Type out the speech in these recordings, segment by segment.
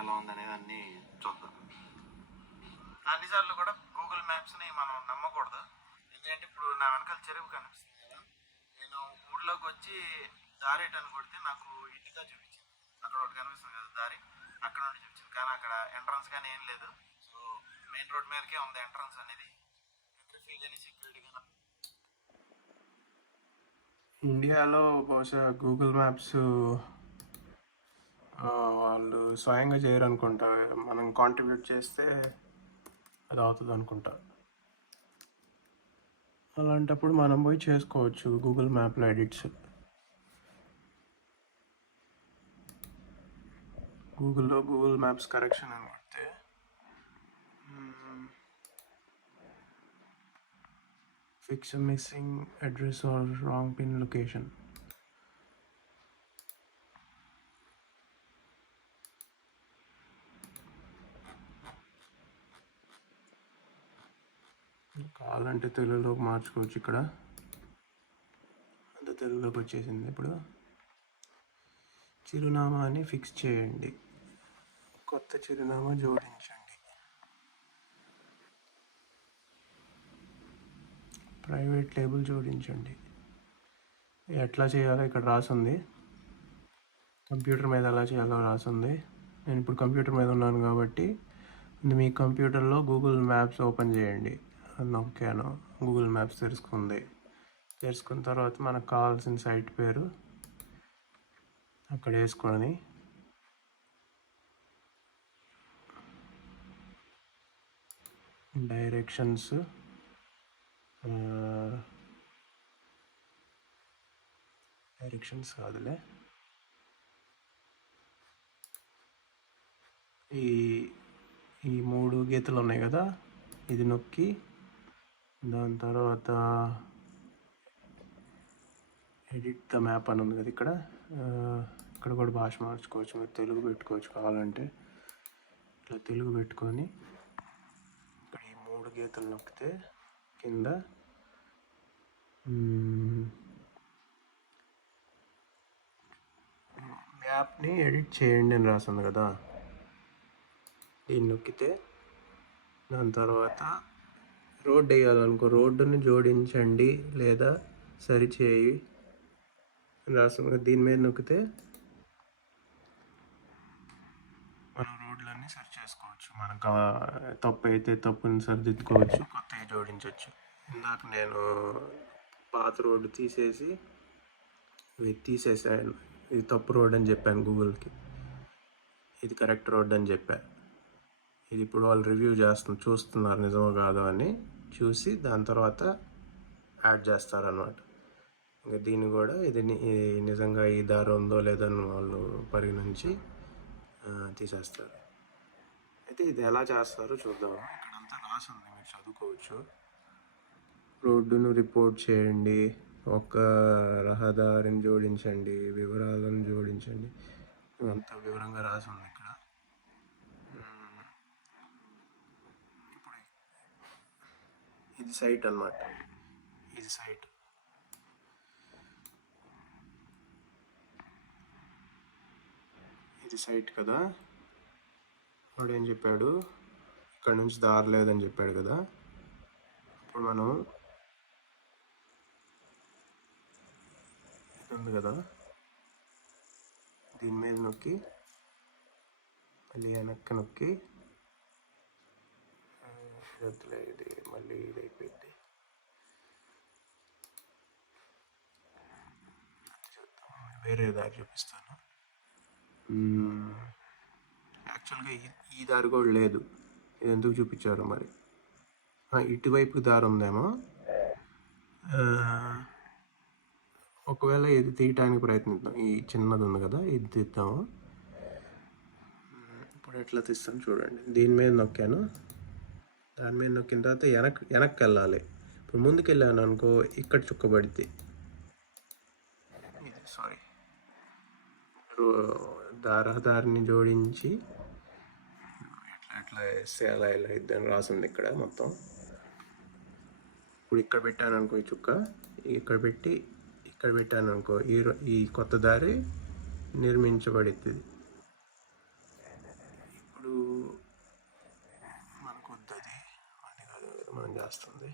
ఎలా ఉందనేది అన్నీ చూద్దాం. అన్నిసార్లు కూడా గూగుల్ మ్యాప్స్ని మనం నమ్మకూడదు. ఎందుకంటే ఇప్పుడు నా వెనకాల చెరువు కనిపిస్తుంది కదా. నేను ఊళ్ళోకి వచ్చి దారి ఎటని కొడితే నాకు ఇంటిగా చూపించింది. అక్కడ ఒకటి కనిపిస్తుంది కదా దారి. అక్కడ నుండి చూపించింది. కానీ అక్కడ ఎంట్రన్స్ కానీ ఏం లేదు. సో మెయిన్ రోడ్ మీదకే ఉంది ఎంట్రన్స్ అనేది. ఎంట్రీ ఫీ కానీ సెక్యూరిటీ కానీ. ఇండియాలో బహుశా గూగుల్ మ్యాప్స్ వాళ్ళు స్వయంగా చేయరు అనుకుంటా. మనం కాంట్రిబ్యూట్ చేస్తే అది అవుతుంది అనుకుంటా. అలాంటప్పుడు మనం పోయి చేసుకోవచ్చు గూగుల్ మ్యాప్లో ఎడిట్స్ గూగుల్లో గూగుల్ మ్యాప్స్ కరెక్షన్ అని కొడితే fix missing address or wrong pin location కావాలంటే తెలుగులోకి మార్చుకోవచ్చు ఇక్కడ. అంత తెలుగులోకి వచ్చేసింది ఇప్పుడు. చిరునామాని ఫిక్స్ చేయండి. కొత్త చిరునామా జోడించండి. ప్రైవేట్ లేబుల్ జోడించండి. ఎట్లా చేయాలో ఇక్కడ రాసుంది. కంప్యూటర్ మీద ఎలా చేయాలో రాసుంది. నేను ఇప్పుడు కంప్యూటర్ మీద ఉన్నాను కాబట్టి మీ కంప్యూటర్లో గూగుల్ మ్యాప్స్ ఓపెన్ చేయండి. నొక్కాను గూగుల్ మ్యాప్స్ తెరుచుకుంది తెరుచుకున్న తర్వాత మనకు కావాల్సిన సైట్ పేరు అక్కడ వేసుకొని డైరెక్షన్స్ డైరెక్షన్స్ కాదులే. ఈ ఈ మూడు గీతలు ఉన్నాయి కదా? ఇది నొక్కి దాని తర్వాత ఎడిట్ ద మ్యాప్ అని ఉంది కదా ఇక్కడ. ఇక్కడ కూడా భాష మార్చుకోవచ్చు మీరు తెలుగు పెట్టుకోవచ్చు కావాలంటే. ఇట్లా తెలుగు పెట్టుకొని ఇక్కడ ఈ మూడు గీతలు నొక్కితే కింద మ్యాప్ని ఎడిట్ చేయండి అని రాసింది కదా. దీన్ని నొక్కితే దాని తర్వాత రోడ్ వేయాలనుకో రోడ్డుని జోడించండి లేదా సరిచేయి అని దీని మీద నొక్కితే మనం రోడ్లన్నీ సరి చేసుకోవచ్చు. మనకు తప్పు అయితే తప్పుని సరిదిద్దుకోవచ్చు కొత్తవి జోడించవచ్చు ఇందాక నేను పాత రోడ్డు తీసేసి ఇది తీసేసాను. ఇది తప్పు రోడ్ అని చెప్పాను గూగుల్కి. ఇది కరెక్ట్ రోడ్ అని చెప్పాను ఇది ఇప్పుడు వాళ్ళు రివ్యూ చేస్తున్న చూస్తున్నారు నిజమో కాదో అని చూసి దాని తర్వాత యాడ్ చేస్తారనమాట ఇంకా దీన్ని కూడా ఇది నిజంగా ఈ దారి ఉందో లేదో అని వాళ్ళు పరిగణించి తీసేస్తారు. అయితే ఇది ఎలా చేస్తారో చూద్దాం. ఇక్కడంతా రాసింది మీరు చదువుకోవచ్చు. రోడ్డును రిపోర్ట్ చేయండి ఒక రహదారిని జోడించండి వివరాలను జోడించండి అంత వివరంగా రాసి ఉంది ఇక్కడ మ్మ్. ఇప్పుడు ఇది సైట్ అన్నమాట. ఇది సైట్. ఇది సైట్ కదా? వాడు ఏం చెప్పాడు? ఇక్కడ నుంచి దారి లేదని చెప్పాడు కదా? ఇప్పుడు మనం ఇది ఉంది కదా? దీని మీద నొక్కి మళ్ళీ వెనక్కి నొక్కి వద్దులే ఇది మళ్ళీ ఇది అయిపోయింది వేరే దారి చూపిస్తాను. యాక్చువల్గా ఈ ఈ దారి కూడా లేదు. ఇది ఎందుకు చూపించారు మరి? ఇటువైపు దారి ఉందేమో? ఒకవేళ ఇది తీయటానికి ప్రయత్నిద్దాం. ఈ చిన్నది ఉంది కదా ఇది తీద్దాము. ఇప్పుడు ఎట్లా తీస్తాను చూడండి. దీని మీద నొక్కాను. దాని మీద నొక్కిన తర్వాత వెనక్ వెనక్కి వెళ్ళాలి ఇప్పుడు ముందుకు వెళ్ళాను అనుకో ఇక్కడ చుక్కబడితే ఇది సారీ దారహదారిని జోడించి ఎట్లా ఎట్లా వేస్తే అలా ఇలా ఇద్దని రాసింది ఇక్కడ మొత్తం. ఇప్పుడు ఇక్కడ పెట్టాను అనుకో ఈ చుక్క ఇక్కడ పెట్టి ఇక్కడ పెట్టాను అనుకో ఈ ఈ కొత్త దారి నిర్మించబడుతుంది వచ్చేస్తుంది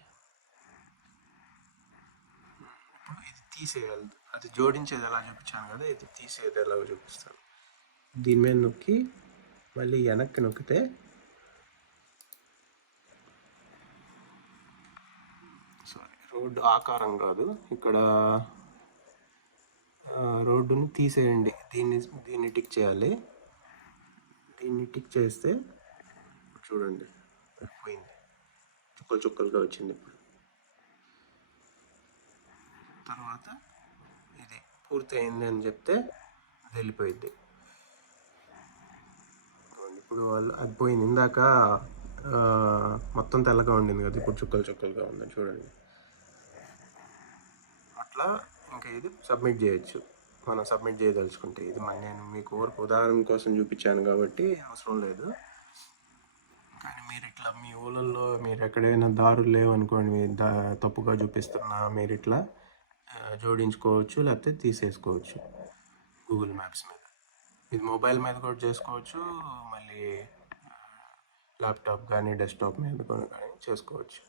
ఇప్పుడు ఇది తీసేయాలి. అది జోడించేది ఎలా చూపించాను కదా ఇది తీసేది ఎలా చూపిస్తాను. దీని మీద నొక్కి మళ్ళీ వెనక్కి నొక్కితే సారీ రోడ్డు ఆకారం కాదు. ఇక్కడ రోడ్డుని తీసేయండి. దీన్ని దీన్ని టిక్ చేయాలి. దీన్ని టిక్ చేస్తే చూడండి పోయింది. చుక్కలు చుక్కలుగా వచ్చింది. ఇప్పుడు తర్వాత ఇది పూర్తయింది అని చెప్తే అది వెళ్ళిపోయింది ఇప్పుడు వాళ్ళు అది పోయింది. ఇందాక మొత్తం తెల్లగా ఉండింది కదా ఇప్పుడు చుక్కలు చుక్కలుగా ఉందని చూడండి. అట్లా ఇంకా ఇది సబ్మిట్ చేయొచ్చు. మనం సబ్మిట్ చేయదలుచుకుంటే ఇది మన నేను మీకు ఓర్పు ఉదాహరణ కోసం చూపించాను కాబట్టి అవసరం లేదు. మీరు ఇట్లా మీ ఊళ్ళల్లో మీరు ఎక్కడైనా దారులు లేవనుకోండి మీరు దా తప్పుగా చూపిస్తున్నా మీరు ఇట్లా జోడించుకోవచ్చు లేకపోతే తీసేసుకోవచ్చు గూగుల్ మ్యాప్స్ మీద. ఇది మొబైల్ మీద కూడా చేసుకోవచ్చు మళ్ళీ ల్యాప్టాప్ కానీ డెస్క్టాప్ మీద కూడా కానీ చేసుకోవచ్చు.